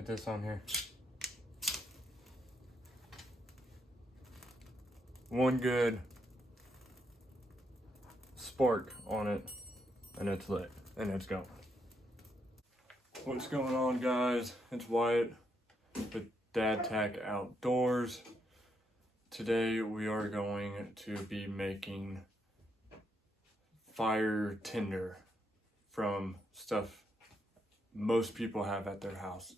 Get this on here. One good spark on it, and it's lit, and it's going. What's going on, guys? It's Wyatt with Dad Tack Outdoors. Today we are going to be making fire tinder from stuff most people have at their house.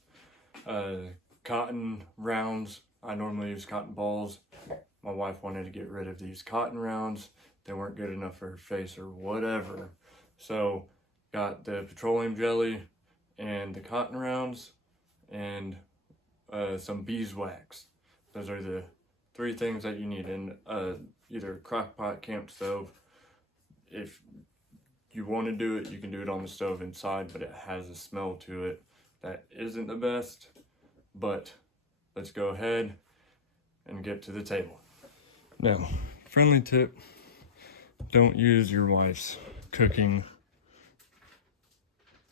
Cotton rounds. I normally use cotton balls. My wife wanted to get rid of these cotton rounds. They weren't good enough for her face or whatever. So got the petroleum jelly and the cotton rounds and some beeswax. Those are the three things that you need in either crock pot, camp stove. If you want to do it, you can do it on the stove inside, but it has a smell to it that isn't the best. But let's go ahead and get to the table. Now, friendly tip, don't use your wife's cooking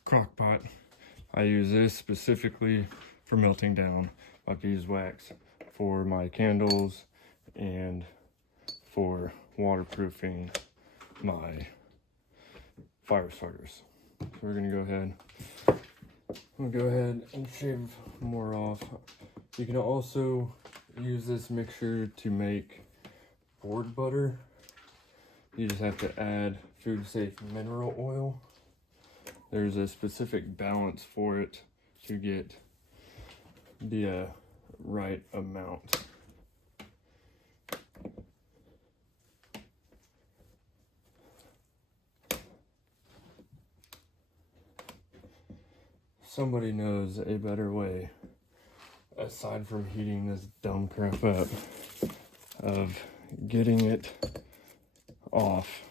crock pot. I use this specifically for melting down my beeswax for my candles and for waterproofing my fire starters. So we're gonna go ahead and shave more off. You can also use this mixture to make board butter. You just have to add food safe mineral oil. There's a specific balance for it to get the right amount. Somebody knows a better way, aside from heating this dumb crap up, of getting it off.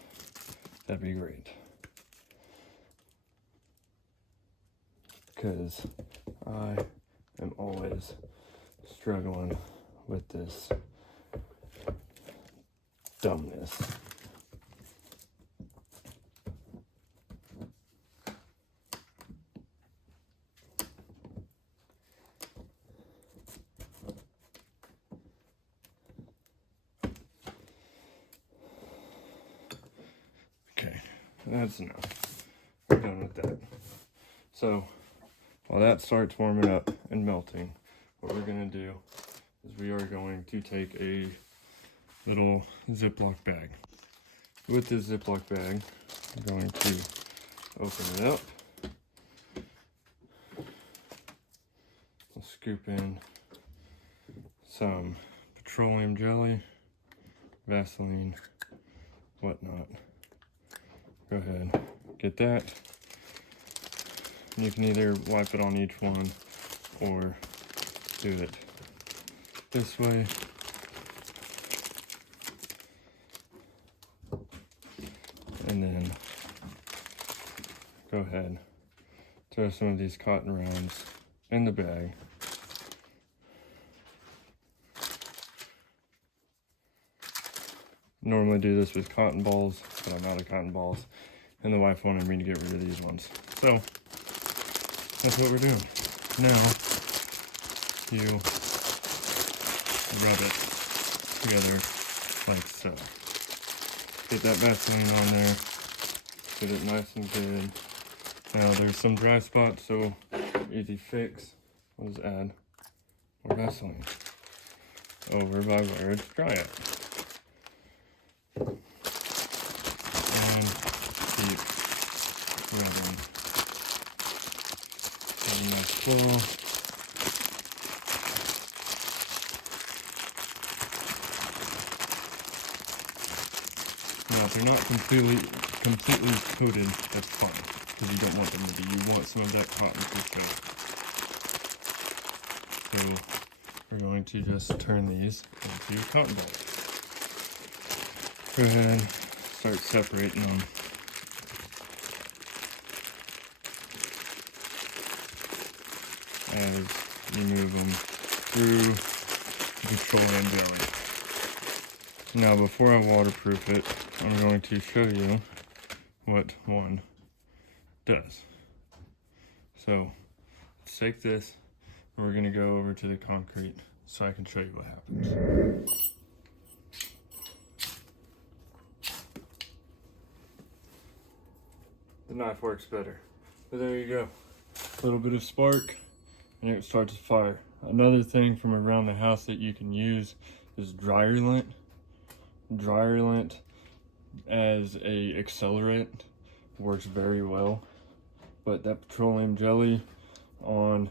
That'd be great. Because I am always struggling with this dumbness. Okay, that's enough. We're done with that. So, while that starts warming up and melting, what we're gonna do is we are going to take a little Ziploc bag. With this Ziploc bag, I'm going to open it up. I'll scoop in some petroleum jelly, Vaseline, whatnot. Go ahead, get that. You can either wipe it on each one or do it this way. And then go ahead, throw some of these cotton rounds in the bag. Normally do this with cotton balls, but I'm out of cotton balls, and the wife wanted me to get rid of these ones. So that's what we're doing. Now you rub it together like so. Get that Vaseline on there, get it nice and good. Now there's some dry spots, so easy fix. I'll just add more Vaseline over by where it's dry at. And keep rubbing. Get a nice flow. Now, if they're not completely coated, that's fine, because you don't want them to be. You want some of that cotton to show. So we're going to just turn these into cotton balls. Go ahead, start separating them. As you move them through the petroleum jelly. Now, before I waterproof it, I'm going to show you what one does. So, let's take this we're gonna go over to the concrete so I can show you what happens. The knife works better. But there you go. A little bit of spark and it starts a fire. Another thing from around the house that you can use is dryer lint. Dryer lint as a accelerant works very well, but that petroleum jelly on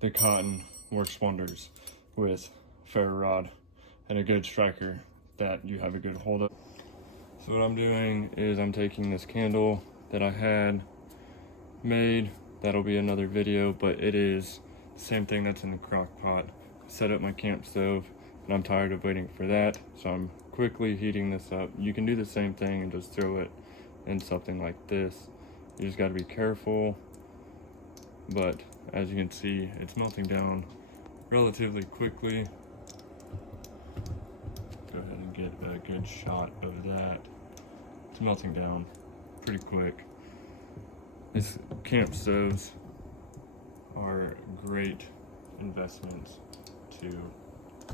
the cotton works wonders with ferro rod and a good striker that you have a good hold of. So what I'm doing is I'm taking this candle that I had made, that'll be another video, but it is the same thing that's in the crock pot. I set up my camp stove and I'm tired of waiting for that, so I'm quickly heating this up. You can do the same thing and just throw it in something like this. You just got to be careful, but as you can see, it's melting down relatively quickly. Go ahead and get a good shot of that. It's melting down pretty quick. These camp stoves are great investments to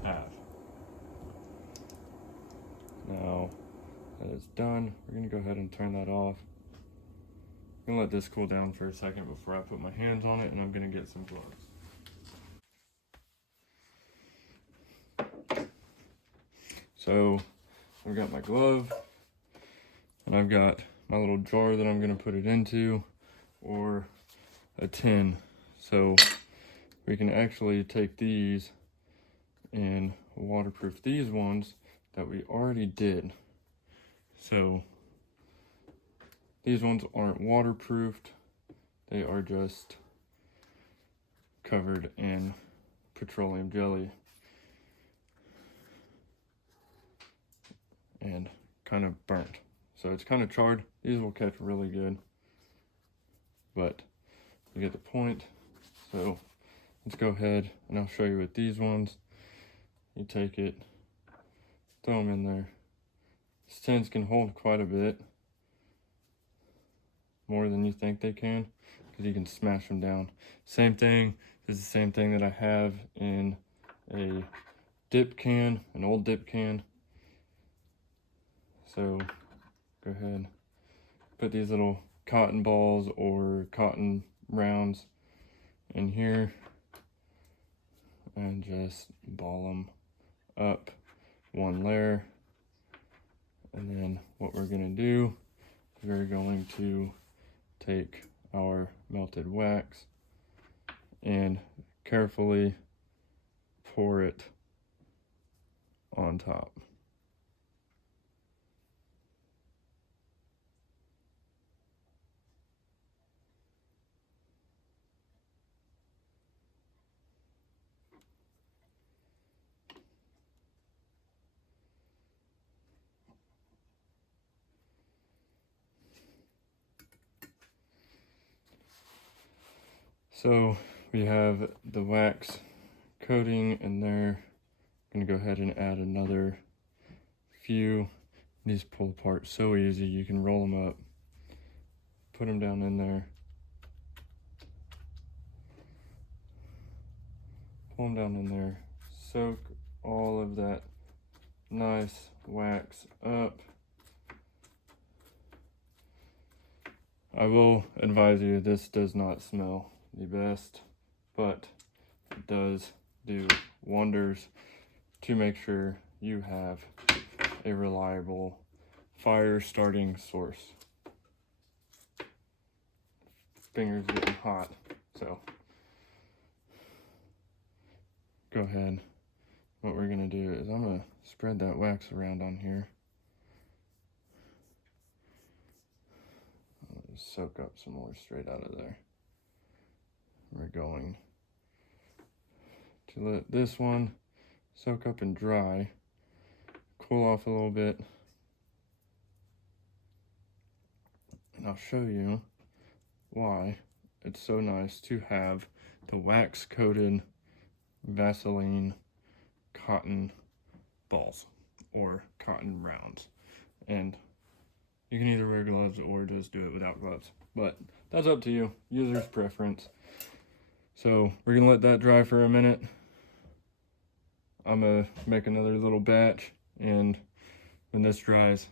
have. Now that it's done, we're gonna go ahead and turn that off. I'm gonna let this cool down for a second before I put my hands on it, and I'm gonna get some gloves. So I've got my glove and I've got my little jar that I'm gonna put it into, or a tin. So we can actually take these and waterproof these ones that we already did. So these ones aren't waterproofed, they are just covered in petroleum jelly and kind of burnt. So it's kind of charred. These will catch really good, but you get the point. So let's go ahead and I'll show you with these ones. You take it, throw them in there. These tins can hold quite a bit, more than you think they can, because you can smash them down. Same thing, this is the same thing that I have in a dip can, an old dip can. So go ahead, put these little cotton balls or cotton rounds in here and just ball them up one layer. And then what we're gonna do is we're going to take our melted wax and carefully pour it on top. So we have the wax coating in there. I'm gonna go ahead and add another few. These pull apart so easy. You can roll them up, put them down in there, pull them down in there, soak all of that nice wax up. I will advise you, this does not smell the best, but it does do wonders to make sure you have a reliable fire starting source. Fingers getting hot, so go ahead. What we're gonna do is I'm gonna spread that wax around on here. Soak up some more straight out of there. We're going to let this one soak up and dry, cool off a little bit, and I'll show you why it's so nice to have the wax coated Vaseline cotton balls or cotton rounds. And you can either wear gloves or just do it without gloves, but that's up to you, user's preference. So we're gonna let that dry for a minute. I'm gonna make another little batch, and when this dries,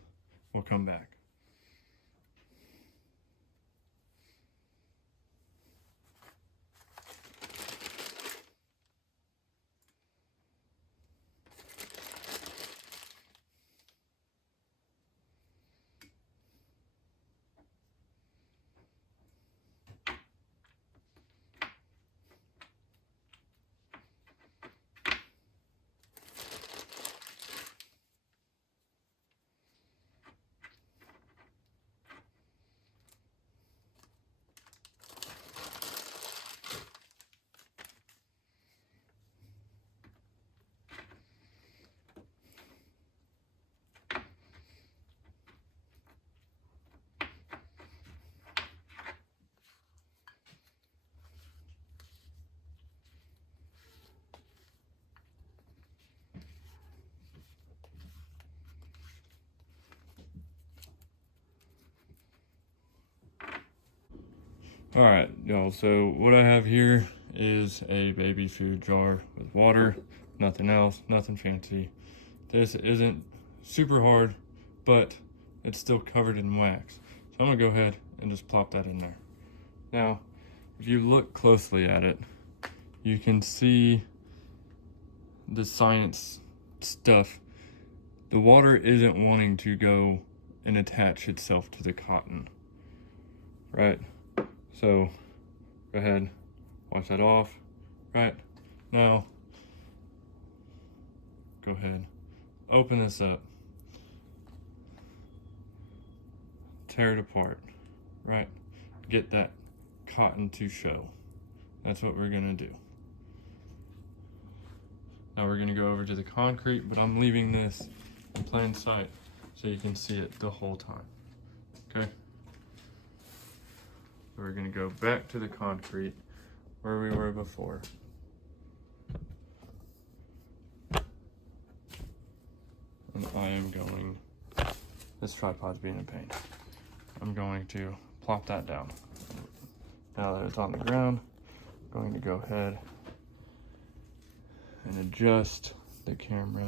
we'll come back. All right, y'all, so what I have here is a baby food jar with water, nothing else, nothing fancy. This isn't super hard, but it's still covered in wax. So I'm gonna go ahead and just plop that in there. Now, if you look closely at it, you can see the science stuff. The water isn't wanting to go and attach itself to the cotton, right? So go ahead, wash that off. Right now, go ahead, open this up, tear it apart, right? Get that cotton to show. That's what we're gonna do. Now we're gonna go over to the concrete, but I'm leaving this in plain sight so you can see it the whole time, okay? We're gonna go back to the concrete where we were before. And I am going, this tripod's being a pain. I'm going to plop that down. Now that it's on the ground, I'm going to go ahead and adjust the camera.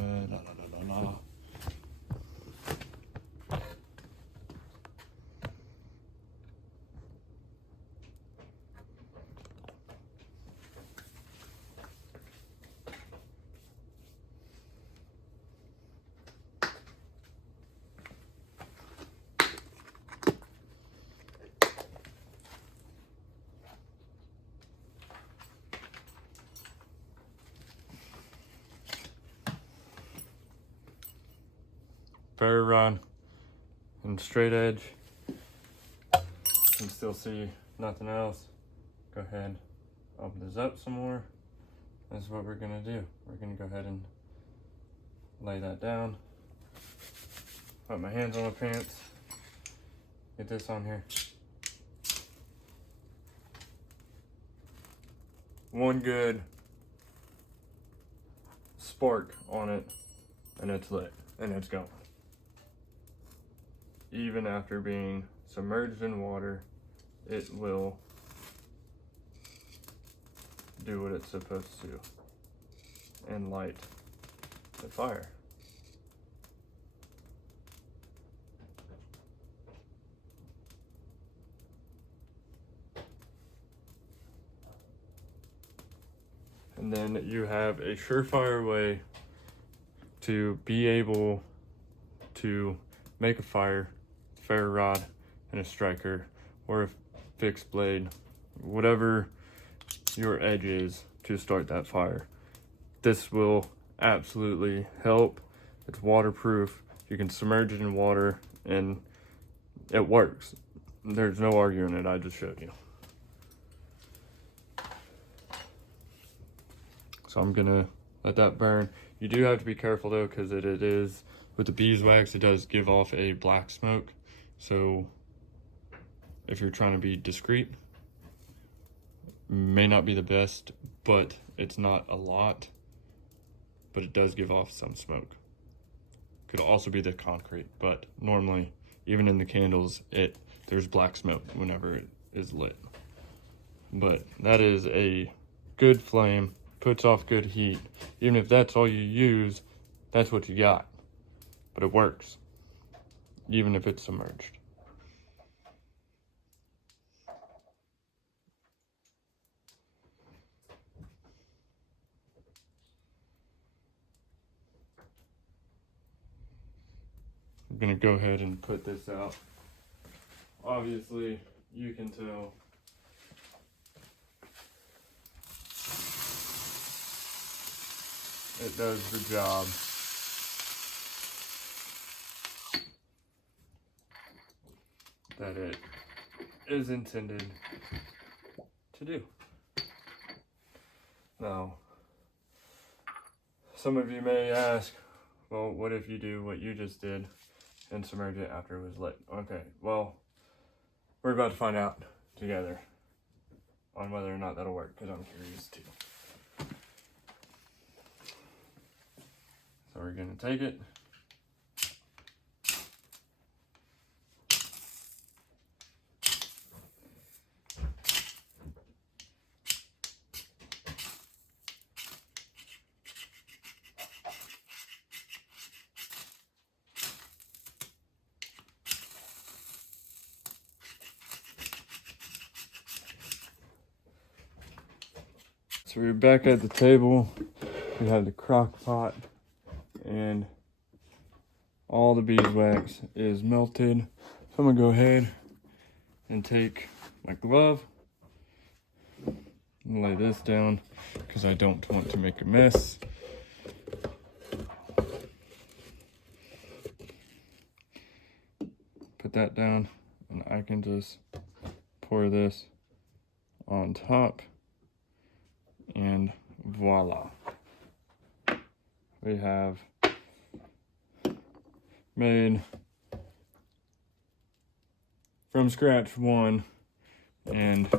Ferro rod and straight edge. You can still see nothing else. Go ahead, open this up some more. That's what we're gonna do. We're gonna go ahead and lay that down. Put my hands on my pants. Get this on here. One good spark on it, and it's lit, and it's going. Even after being submerged in water, it will do what it's supposed to and light the fire. And then you have a surefire way to be able to make a fire, ferro rod and a striker, or a fixed blade, whatever your edge is to start that fire. This will absolutely help. It's waterproof. You can submerge it in water and it works. There's no arguing it, I just showed you. So I'm gonna let that burn. You do have to be careful though, because it is, with the beeswax, it does give off a black smoke. So if you're trying to be discreet, may not be the best, but it's not a lot, but it does give off some smoke. Could also be the concrete, but normally, even in the candles, there's black smoke whenever it is lit. But that is a good flame, puts off good heat. Even if that's all you use, that's what you got. But it works, even if it's submerged. I'm gonna go ahead and put this out. Obviously, you can tell it does the job. That it is intended to do. Now, some of you may ask, well, what if you do what you just did and submerge it after it was lit? Okay, well, we're about to find out together on whether or not that'll work, because I'm curious too. So we're gonna take it. So we're back at the table. We have the crock pot and all the beeswax is melted. So I'm gonna go ahead and take my glove and lay this down because I don't want to make a mess. Put that down and I can just pour this on top and voila. We have made from scratch one and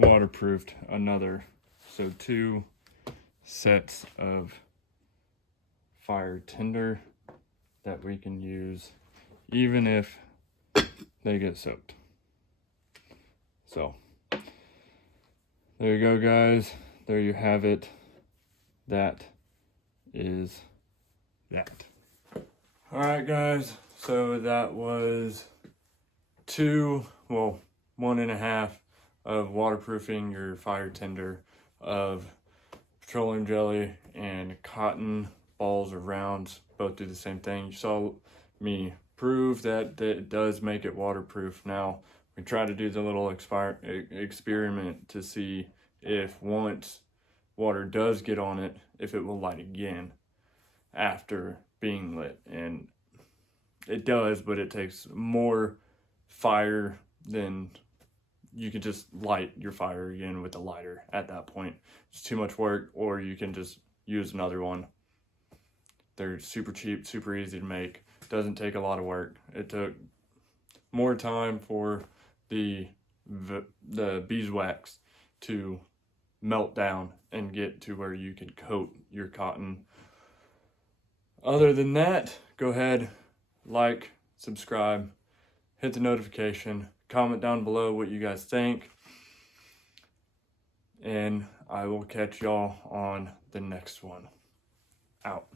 waterproofed another. So 2 sets of fire tinder that we can use even if they get soaked. So there you go, guys. There you have it. That is that. All right, guys. So that was 1.5 of waterproofing your fire tinder of petroleum jelly and cotton balls or rounds. Both do the same thing. You saw me prove that it does make it waterproof. Now we try to do the little experiment to see if once water does get on it, if it will light again after being lit. And it does, but it takes more fire than you could just light your fire again with a lighter at that point. It's too much work, or you can just use another one. They're super cheap, super easy to make. Doesn't take a lot of work. It took more time for the beeswax to melt down and get to where you could coat your cotton. Other than that, go ahead, like, subscribe, hit the notification, comment down below what you guys think, and I will catch y'all on the next one. Out.